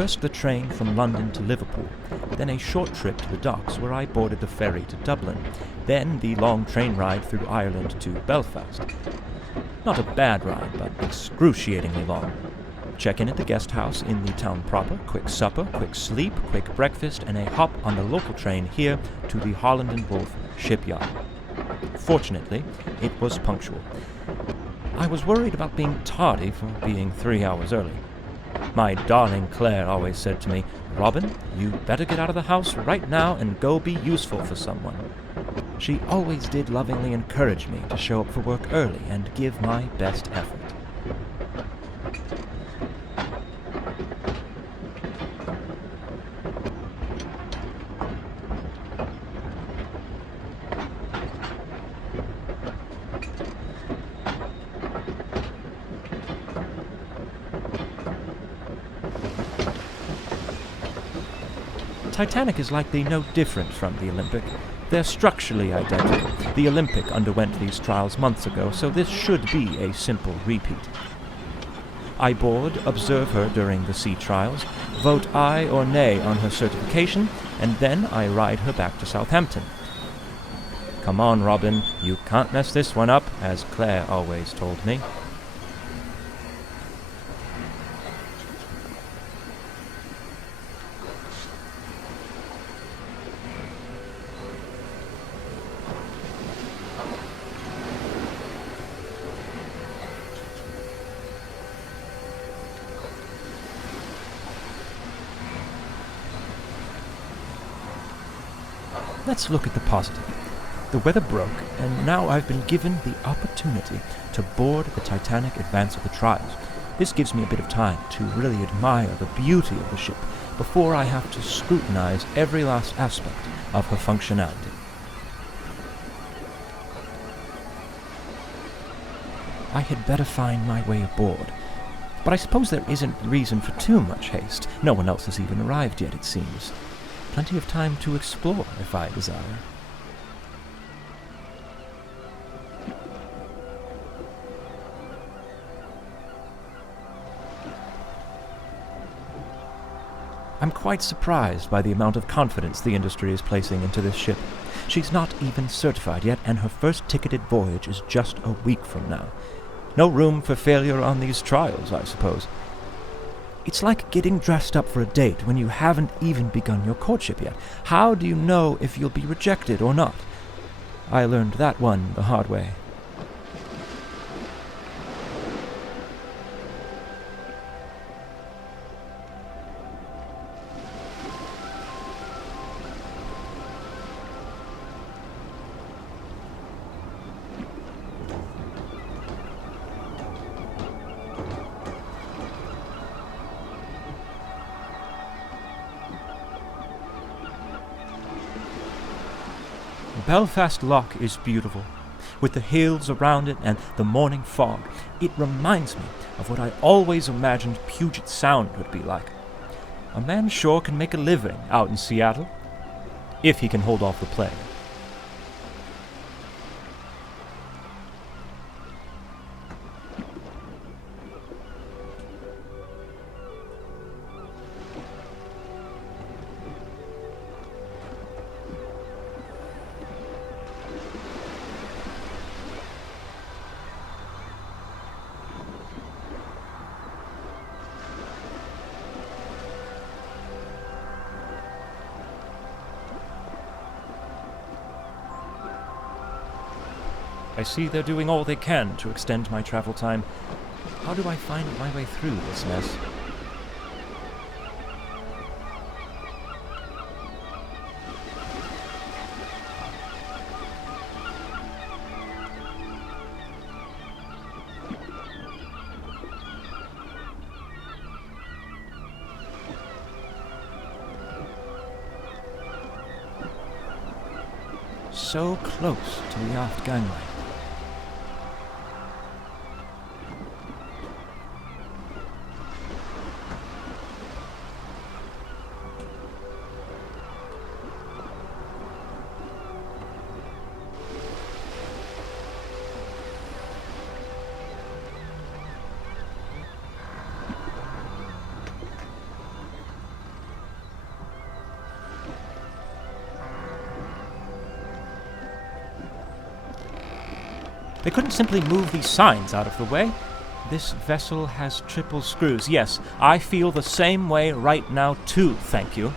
First the train from London to Liverpool, then a short trip to the docks where I boarded the ferry to Dublin, then the long train ride through Ireland to Belfast. Not a bad ride, but excruciatingly long. Check in at the guest house in the town proper, quick supper, quick sleep, quick breakfast, and a hop on the local train here to the Holland and Wolff shipyard. Fortunately, it was punctual. I was worried about being tardy for being 3 hours early. My darling Claire always said to me, "Robin, you better get out of the house right now and go be useful for someone." She always did lovingly encourage me to show up for work early and give my best effort. Titanic is likely no different from the Olympic. They're structurally identical. The Olympic underwent these trials months ago, so this should be a simple repeat. I board, observe her during the sea trials, vote aye or nay on her certification, and then I ride her back to Southampton. "Come on, Robin, you can't mess this one up," as Claire always told me. Let's look at the positive. The weather broke, and now I've been given the opportunity to board the Titanic advance of the trials. This gives me a bit of time to really admire the beauty of the ship before I have to scrutinize every last aspect of her functionality. I had better find my way aboard, but I suppose there isn't reason for too much haste. No one else has even arrived yet, it seems. Plenty of time to explore if I desire. I'm quite surprised by the amount of confidence the industry is placing into this ship. She's not even certified yet, and her first ticketed voyage is just a week from now. No room for failure on these trials, I suppose. It's like getting dressed up for a date when you haven't even begun your courtship yet. How do you know if you'll be rejected or not? I learned that one the hard way. Belfast Lough is beautiful. With the hills around it and the morning fog, it reminds me of what I always imagined Puget Sound would be like. A man sure can make a living out in Seattle, if he can hold off the plague. I see they're doing all they can to extend my travel time. How do I find my way through this mess? So close to the aft gangway. They couldn't simply move these signs out of the way. This vessel has triple screws. Yes, I feel the same way right now too, thank you.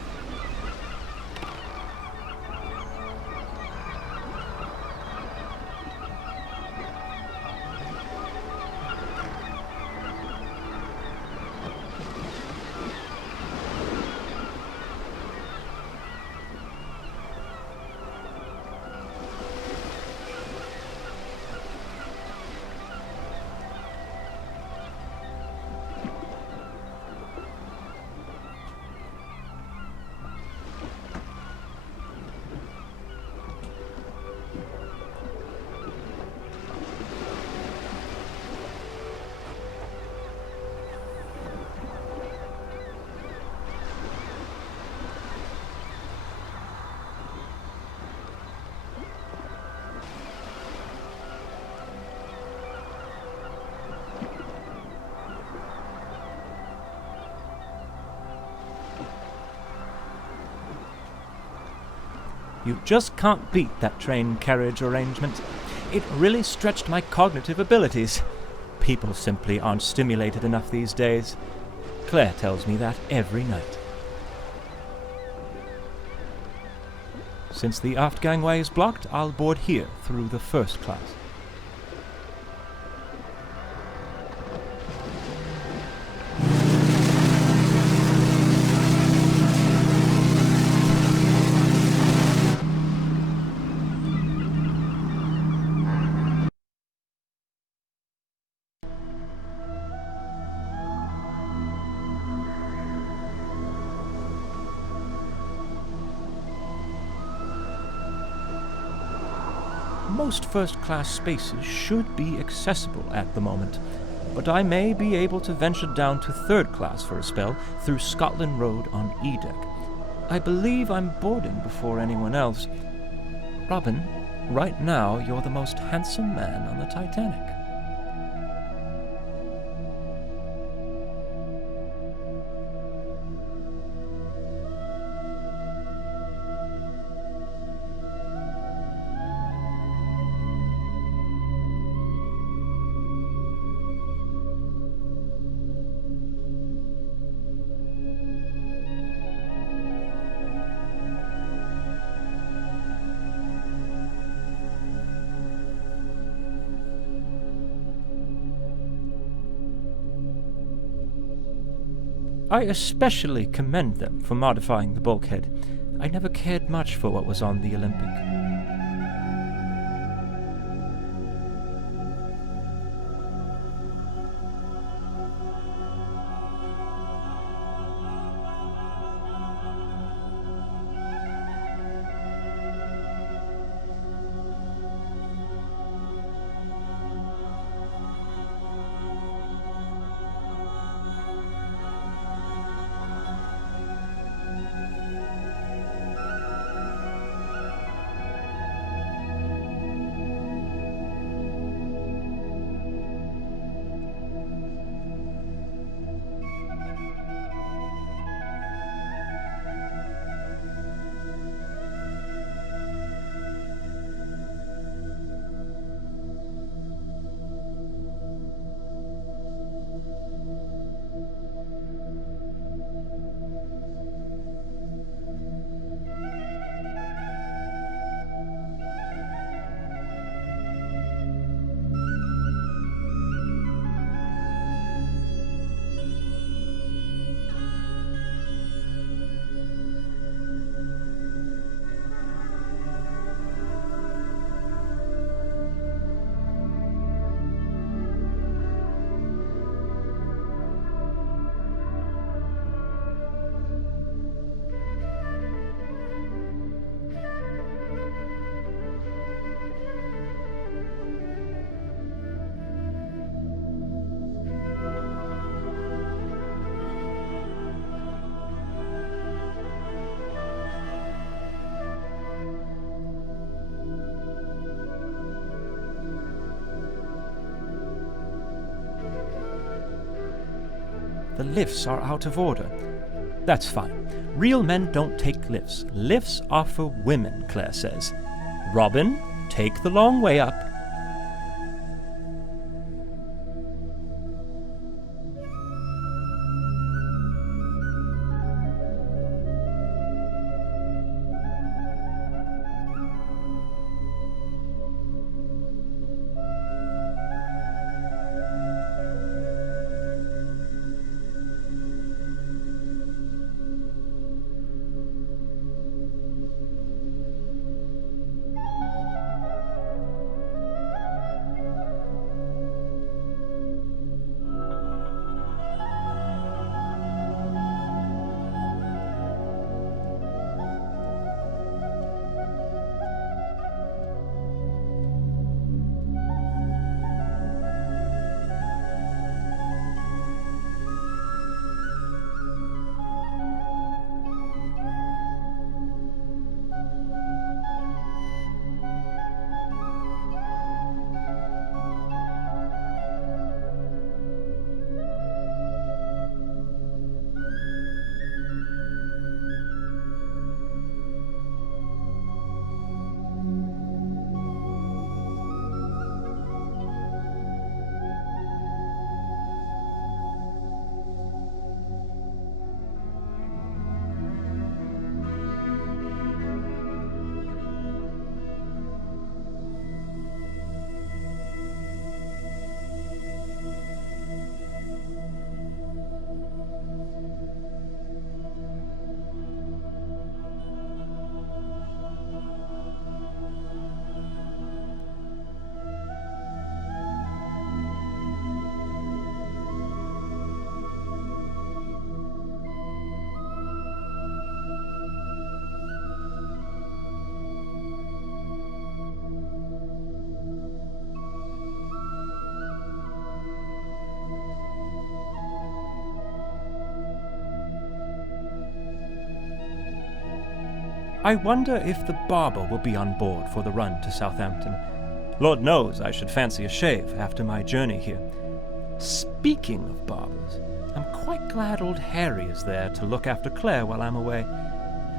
You just can't beat that train carriage arrangement. It really stretched my cognitive abilities. People simply aren't stimulated enough these days. Claire tells me that every night. Since the aft gangway is blocked, I'll board here through the first class. Most first-class spaces should be accessible at the moment, but I may be able to venture down to third class for a spell through Scotland Road on E-Deck. I believe I'm boarding before anyone else. Robin, right now you're the most handsome man on the Titanic. I especially commend them for modifying the bulkhead. I never cared much for what was on the Olympic. The lifts are out of order. That's fine. Real men don't take lifts. Lifts are for women, Claire says. Robin, take the long way up. I wonder if the barber will be on board for the run to Southampton. Lord knows I should fancy a shave after my journey here. Speaking of barbers, I'm quite glad old Harry is there to look after Claire while I'm away.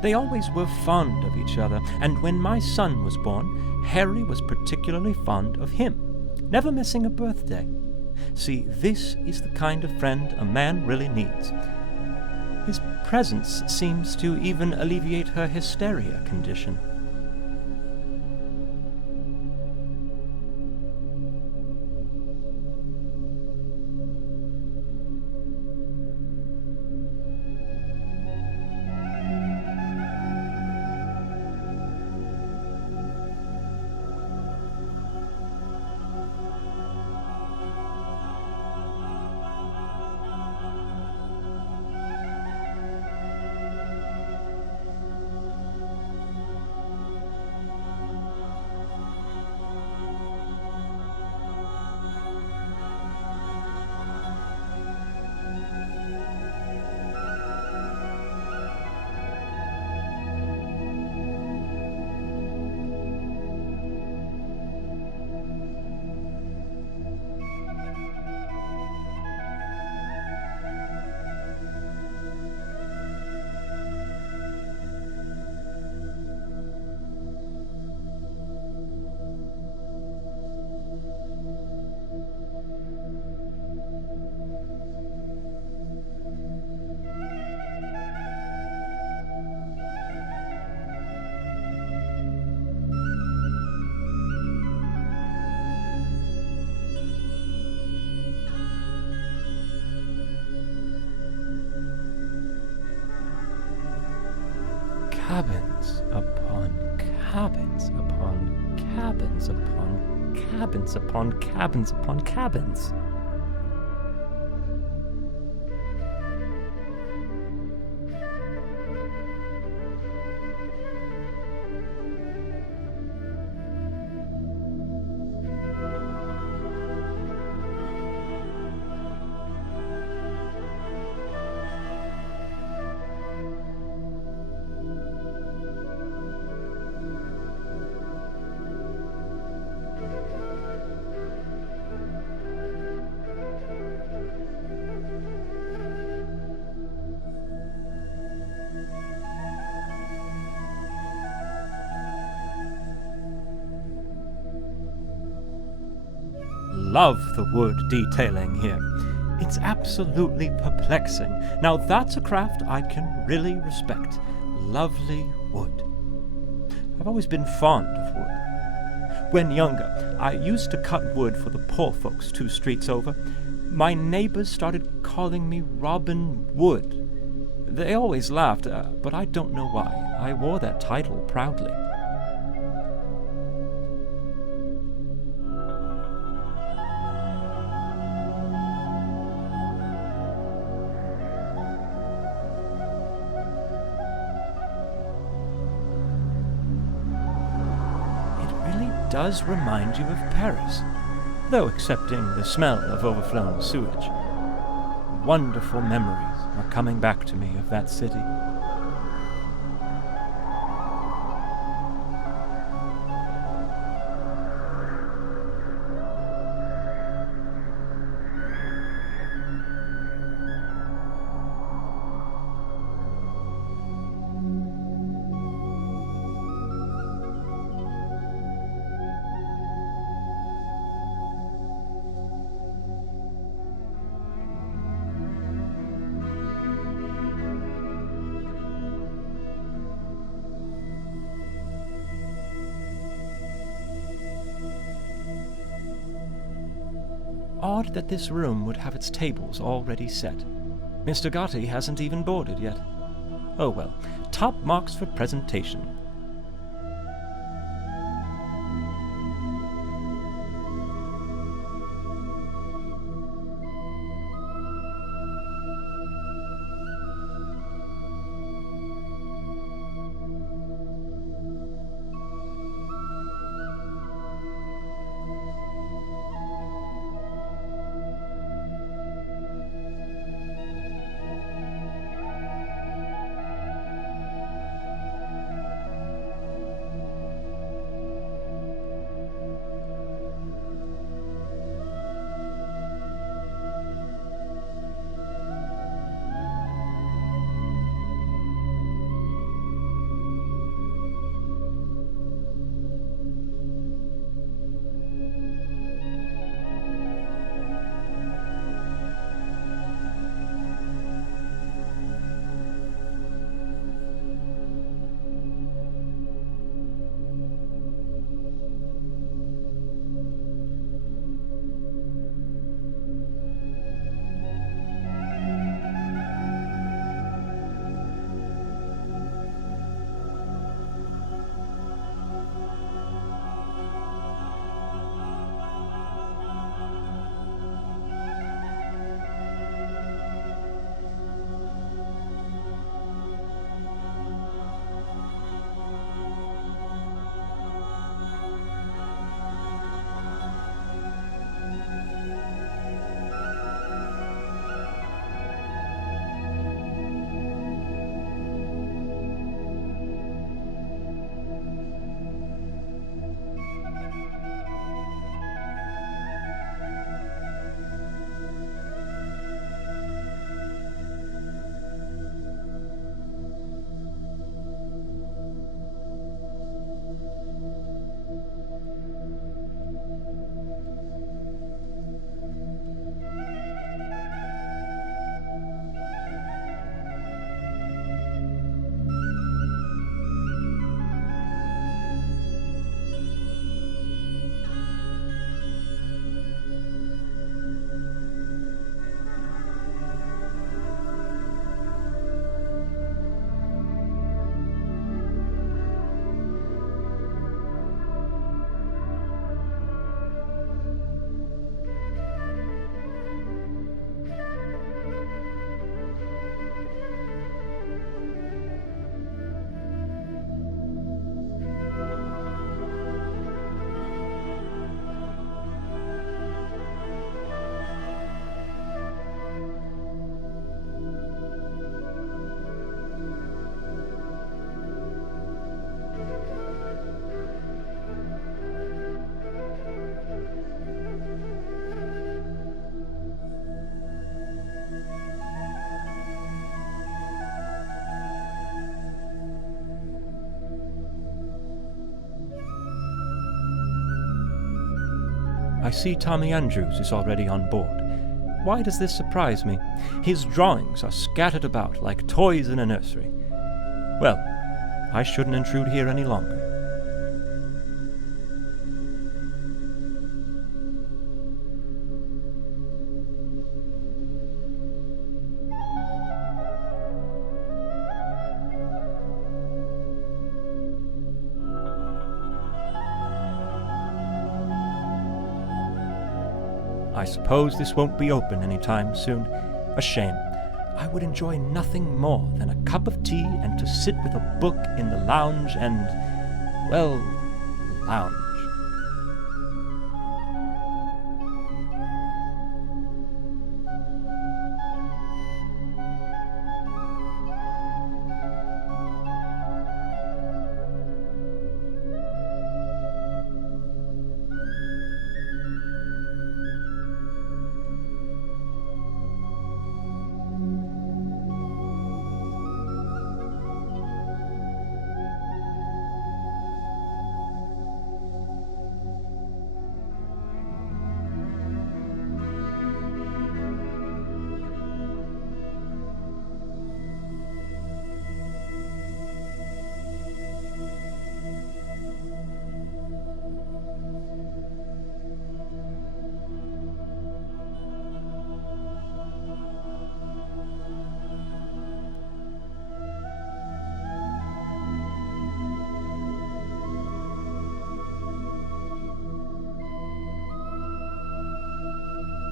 They always were fond of each other, and when my son was born, Harry was particularly fond of him, never missing a birthday. See, this is the kind of friend a man really needs. His presence seems to even alleviate her hysteria condition. Cabins upon cabins upon cabins upon cabins upon cabins upon cabins. Love the wood detailing here. It's absolutely perplexing. Now that's a craft I can really respect. Lovely wood. I've always been fond of wood. When younger, I used to cut wood for the poor folks 2 streets over. My neighbors started calling me Robin Wood. They always laughed, but I don't know why. I wore that title proudly. Does remind you of Paris, though excepting the smell of overflown sewage. Wonderful memories are coming back to me of that city. Odd that this room would have its tables already set. Mr. Gotti hasn't even boarded yet. Oh well, top marks for presentation. I see Tommy Andrews is already on board. Why does this surprise me? His drawings are scattered about like toys in a nursery. Well, I shouldn't intrude here any longer. I suppose this won't be open anytime soon. A shame. I would enjoy nothing more than a cup of tea and to sit with a book in the lounge and, well, lounge.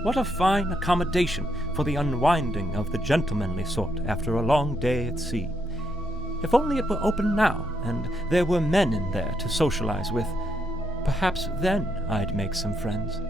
What a fine accommodation for the unwinding of the gentlemanly sort after a long day at sea. If only it were open now, and there were men in there to socialize with, perhaps then I'd make some friends.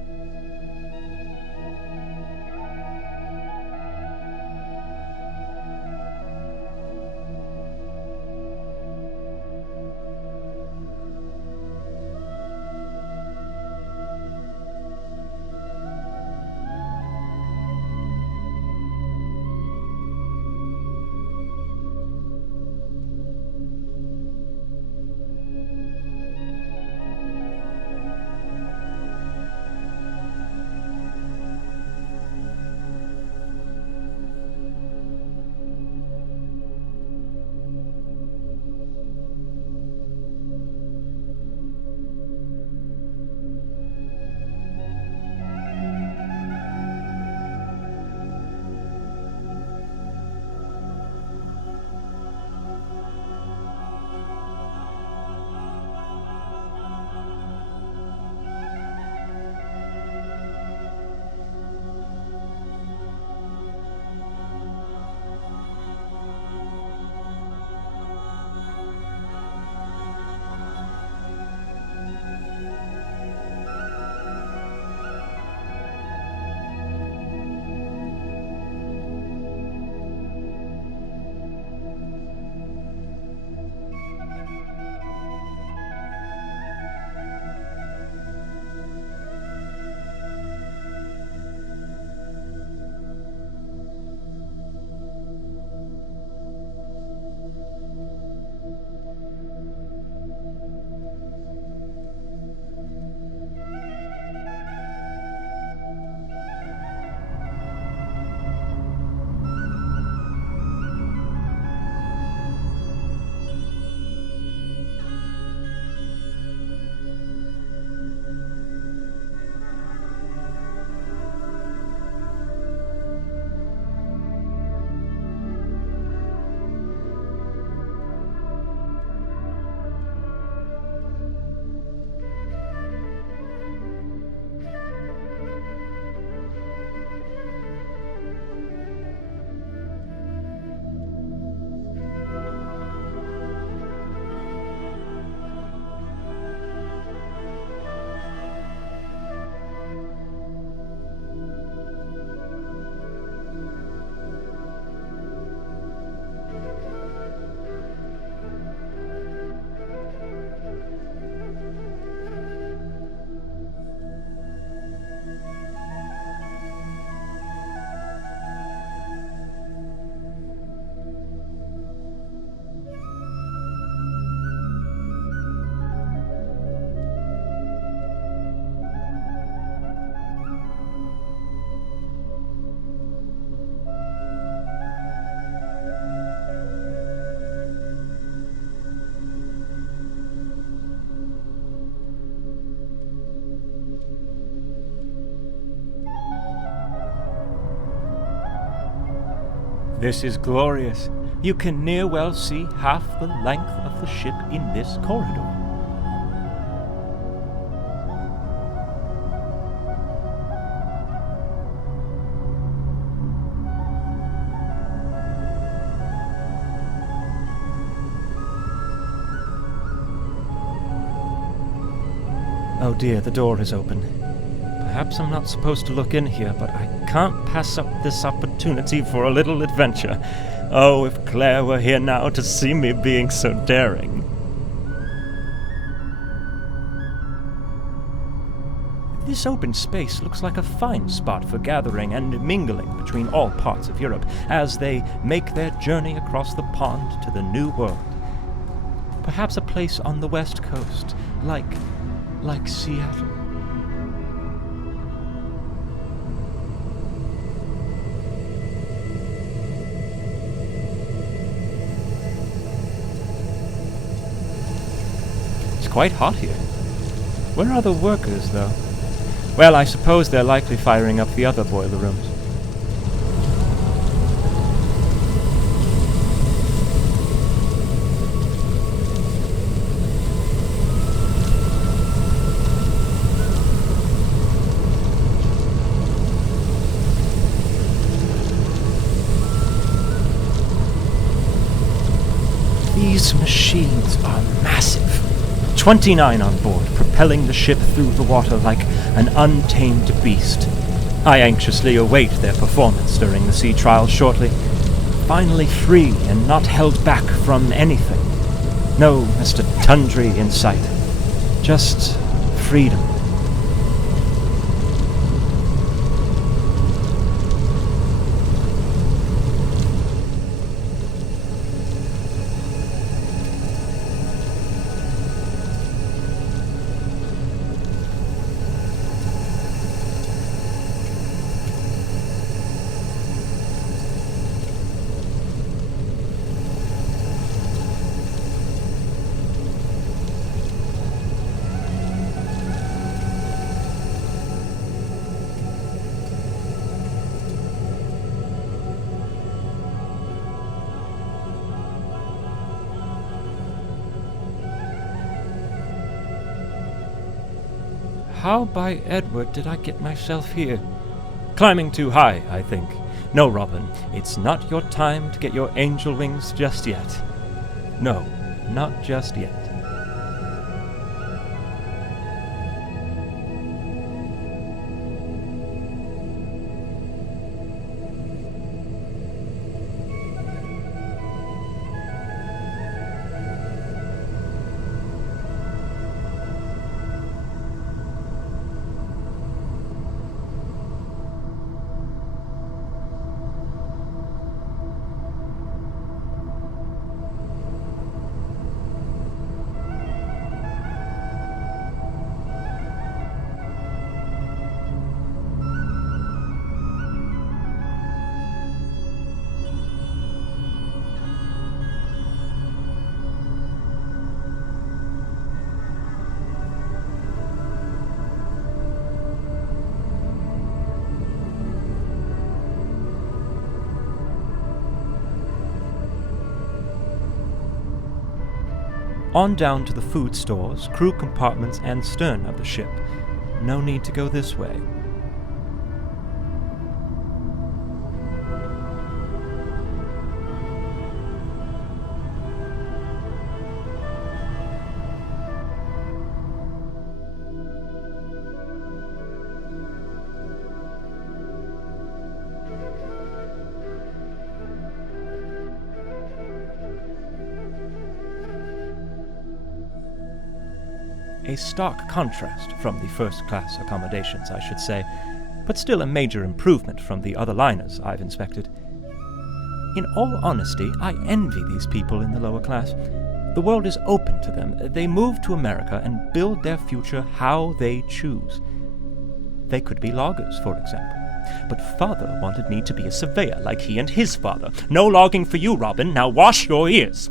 This is glorious. You can near well see half the length of the ship in this corridor. Oh dear, the door is open. Perhaps I'm not supposed to look in here, but I can't pass up this opportunity for a little adventure. Oh, if Claire were here now to see me being so daring. This open space looks like a fine spot for gathering and mingling between all parts of Europe as they make their journey across the pond to the New World. Perhaps a place on the West Coast, like Seattle. It's quite hot here. Where are the workers, though? Well, I suppose they're likely firing up the other boiler rooms. These machines are massive. 29 on board, propelling the ship through the water like an untamed beast. I anxiously await their performance during the sea trials shortly. Finally free and not held back from anything. No Mr. Tundry in sight. Just freedom. How by Edward did I get myself here? Climbing too high, I think. No, Robin, it's not your time to get your angel wings just yet. No, not just yet. On down to the food stores, crew compartments, and stern of the ship. No need to go this way. A stark contrast from the first-class accommodations, I should say, but still a major improvement from the other liners I've inspected. In all honesty, I envy these people in the lower class. The world is open to them. They move to America and build their future how they choose. They could be loggers, for example. But father wanted me to be a surveyor like he and his father. No logging for you, Robin. Now wash your ears.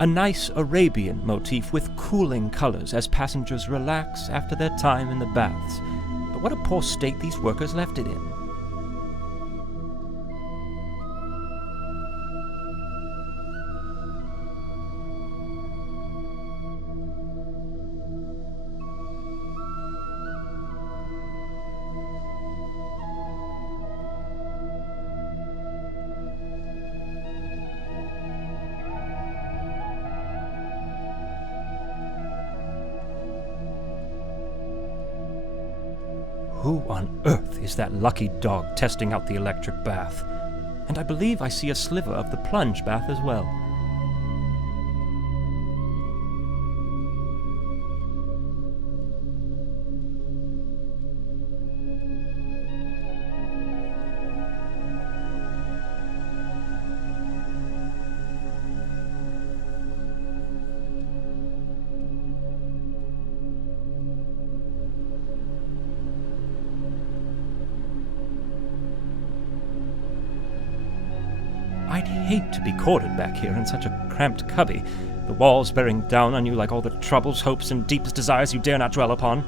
A nice Arabian motif with cooling colors as passengers relax after their time in the baths. But what a poor state these workers left it in. Who on earth is that lucky dog testing out the electric bath? And I believe I see a sliver of the plunge bath as well. I'd hate to be corded back here in such a cramped cubby, the walls bearing down on you like all the troubles, hopes, and deepest desires you dare not dwell upon.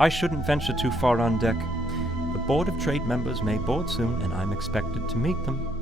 I shouldn't venture too far on deck. The Board of Trade members may board soon, and I'm expected to meet them.